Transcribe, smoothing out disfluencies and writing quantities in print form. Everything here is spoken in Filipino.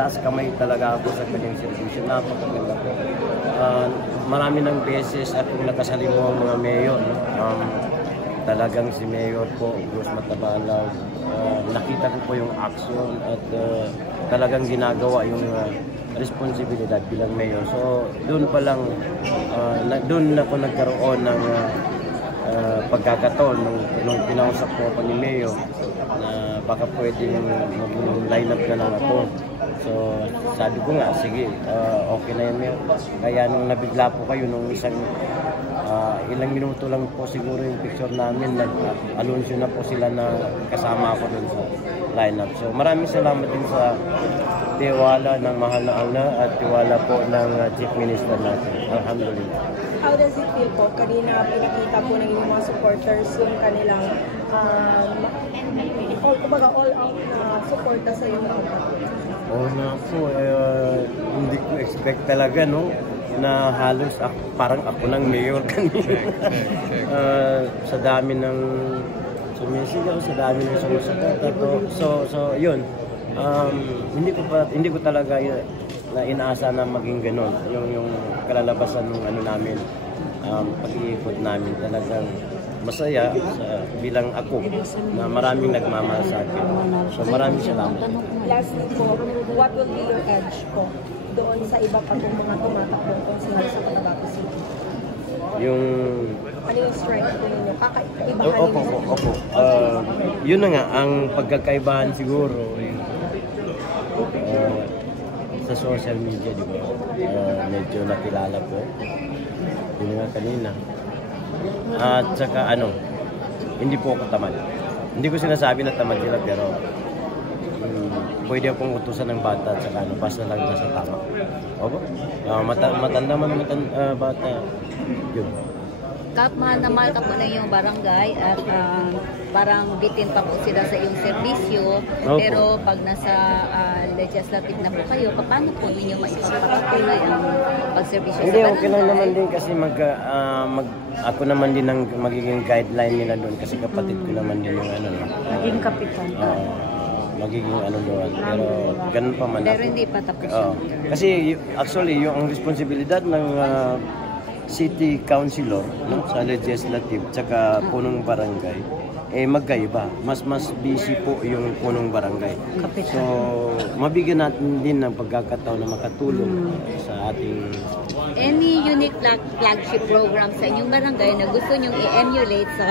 taas kamay talaga ako sa kanyang servisyo. Napakaganda po. Marami ng beses akong nakasalimuha ang mga mayor. No? Talagang si Mayor po, Cruz Matabalaw, nakita ko po yung action at talagang ginagawa yung responsibilidad bilang mayor. So doon pa lang, doon ako nagkaroon ng pagkakataon nung pinausap ko pa ni Mayor na baka pwedeng mag-line up na lang ako. So sabi ko nga, sige, okay na yun Mayor. Kaya nung nabigla po kayo nung isang ilang minuto lang po siguro yung picture namin, nag-anunsyo na po sila na kasama ako dun sa lineup. So maraming salamat din sa tiwala ng mahal na Allah at tiwala po ng Chief Minister natin. Alhamdulillah. How does it feel po? Kanina pinakita po ng mga supporters yung kanilang all out na suporta sa iyo. Oo na po, hindi ko expect talaga no na halos parang ako ng mayor kanina. Sa dami ng sumisigaw, sa dami ng sumusuporta. So yun. Hindi ko talaga na inaasa na maging ganun. Yung kalalabasan ng ano namin, pag-iikot namin talagang masaya bilang ako na maraming nagmamahal sa akin. So maraming salamat. Lastly po, what will be your edge po doon sa iba pa pong mga tumatakbo kung sila sa Cotabato City? Ano yung strength po ninyo? Kakaibahan ninyo? Opo. Yun na nga, ang pagkakaibahan siguro sa social media, di ba? Medyo nakilala po. Yun nga kanina. At saka hindi po ako tamad. Hindi ko sinasabi na tamad sila, pero pwede akong utusan ng bata at saka basta lang nasa tama. Opo? Matanda man bata. Yun. Kap, mahal na mahal ka po ng iyong barangay at parang bitin pa po sila sa iyong serbisyo. Pero pag nasa legislative na po kayo, paano po ninyo maipapatuloy ang pagserbisyo sa barangay? Hindi, okay lang naman din kasi ako naman din ang magiging guideline nila doon kasi kapatid ko naman din yung Maging kapitan. Magiging doon. Pero ganun pa man. Pero hindi pa tapos. Kasi actually, yung responsibilidad ng city councilor sa legislative tsaka punong barangay magkaiba. Mas busy po yung punong barangay. So mabigyan natin din ng pagkakataon na makatulong sa ating any unique flagship program sa inyong barangay na gusto nyong i-emulate sa